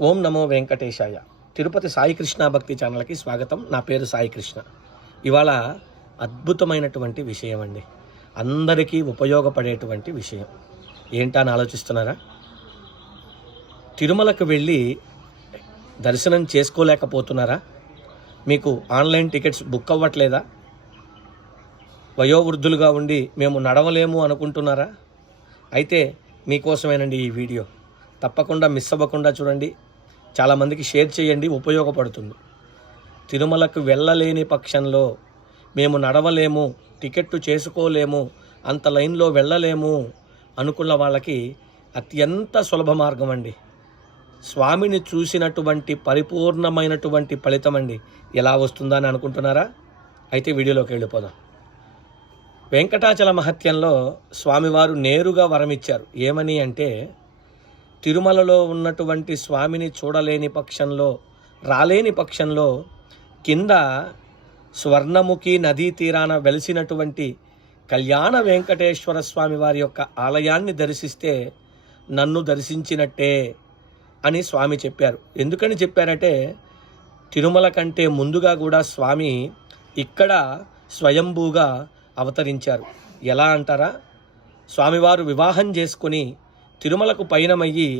ఓం నమో వెంకటేశాయ. తిరుపతి సాయి కృష్ణ భక్తి ఛానల్కి స్వాగతం. నా పేరు సాయి కృష్ణ. ఇవాళ అద్భుతమైనటువంటి విషయం అండి. అందరికీ ఉపయోగపడేటువంటి విషయం. ఏంటా అని ఆలోచిస్తున్నారా? తిరుమలకు వెళ్ళి దర్శనం చేసుకోలేకపోతున్నారా? మీకు ఆన్లైన్ టికెట్స్ బుక్ అవ్వట్లేదా? వయోవృద్ధులుగా ఉండి మేము నడవలేము అనుకుంటున్నారా? అయితే మీకోసమేనండి ఈ వీడియో. తప్పకుండా మిస్ అవ్వకుండా చూడండి. చాలామందికి షేర్ చేయండి ఉపయోగపడుతుంది. తిరుమలకు వెళ్ళలేని పక్షంలో మేము నడవలేము టికెట్టు చేసుకోలేము అంత లైన్లో వెళ్ళలేము అనుకున్న వాళ్ళకి అత్యంత సులభ మార్గం అండి. స్వామిని చూసినటువంటి పరిపూర్ణమైనటువంటి ఫలితం అండి. ఎలా వస్తుందా అని అనుకుంటున్నారా? అయితే వీడియోలోకి వెళ్ళిపోదాం. వెంకటాచల మహత్యంలో స్వామివారు నేరుగా వరమిచ్చారు. ఏమని అంటే తిరుమలలో ఉన్నటువంటి స్వామిని చూడలేని పక్షంలో రాలేని పక్షంలో కింద స్వర్ణముఖి నదీ తీరాన వెలిసినటువంటి కళ్యాణ వెంకటేశ్వర స్వామి వారి యొక్క ఆలయాన్ని దర్శిస్తే నన్ను దర్శించినట్టే అని స్వామి చెప్పారు. ఎందుకని చెప్పారంటే తిరుమల కంటే ముందుగా కూడా స్వామి ఇక్కడ స్వయంభూగా అవతరించారు. ఎలా అంటారా? స్వామివారు వివాహం చేసుకుని తిరుమలకు పయనమయ్యి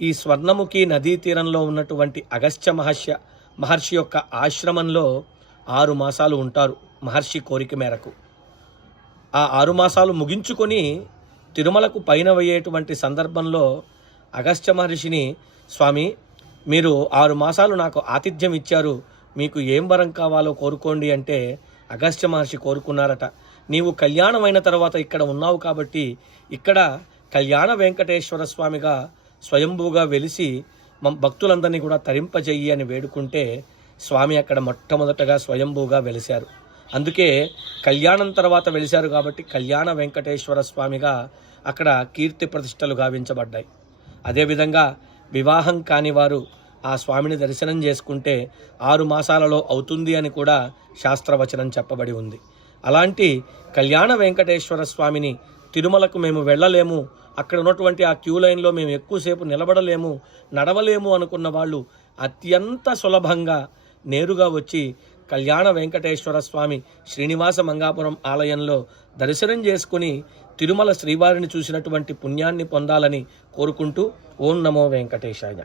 ఈ స్వర్ణముఖి నదీ తీరంలో ఉన్నటువంటి అగస్త్య మహర్షి మహర్షి యొక్క ఆశ్రమంలో ఆరు మాసాలు ఉంటారు మహర్షి కోరిక మేరకు. ఆ ఆరు మాసాలు ముగించుకొని తిరుమలకు పైనమయ్యేటువంటి సందర్భంలో అగస్త్య మహర్షిని స్వామి మీరు ఆరు మాసాలు నాకు ఆతిథ్యం ఇచ్చారు మీకు ఏం వరం కావాలో కోరుకోండి అంటే అగస్త్య మహర్షి కోరుకున్నారట. నీవు కళ్యాణం అయిన తర్వాత ఇక్కడ ఉన్నావు కాబట్టి ఇక్కడ కళ్యాణ వెంకటేశ్వర స్వామిగా స్వయంభూగా వెలిసి మా భక్తులందరినీ కూడా తరింపజెయ్యి అని వేడుకుంటే స్వామి అక్కడ మొట్టమొదటగా స్వయంభూగా వెలిశారు. అందుకే కళ్యాణం తర్వాత వెలిశారు కాబట్టి కళ్యాణ వెంకటేశ్వర స్వామిగా అక్కడ కీర్తి ప్రతిష్టలు గావించబడ్డాయి. అదేవిధంగా వివాహం కాని వారు ఆ స్వామిని దర్శనం చేసుకుంటే ఆరు మాసాలలో అవుతుంది అని కూడా శాస్త్రవచనం చెప్పబడి ఉంది. అలాంటి కళ్యాణ వెంకటేశ్వర స్వామిని తిరుమలకు మేము వెళ్ళలేము అక్కడ ఉన్నటువంటి ఆ క్యూ లైన్లో మేము ఎక్కువసేపు నిలబడలేము నడవలేము అనుకున్న వాళ్ళు అత్యంత సులభంగా నేరుగా వచ్చి కళ్యాణ వెంకటేశ్వర స్వామి శ్రీనివాస మంగాపురం ఆలయంలో దర్శనం చేసుకుని తిరుమల శ్రీవారిని చూసినటువంటి పుణ్యాన్ని పొందాలని కోరుకుంటూ ఓం నమో వెంకటేశాయ.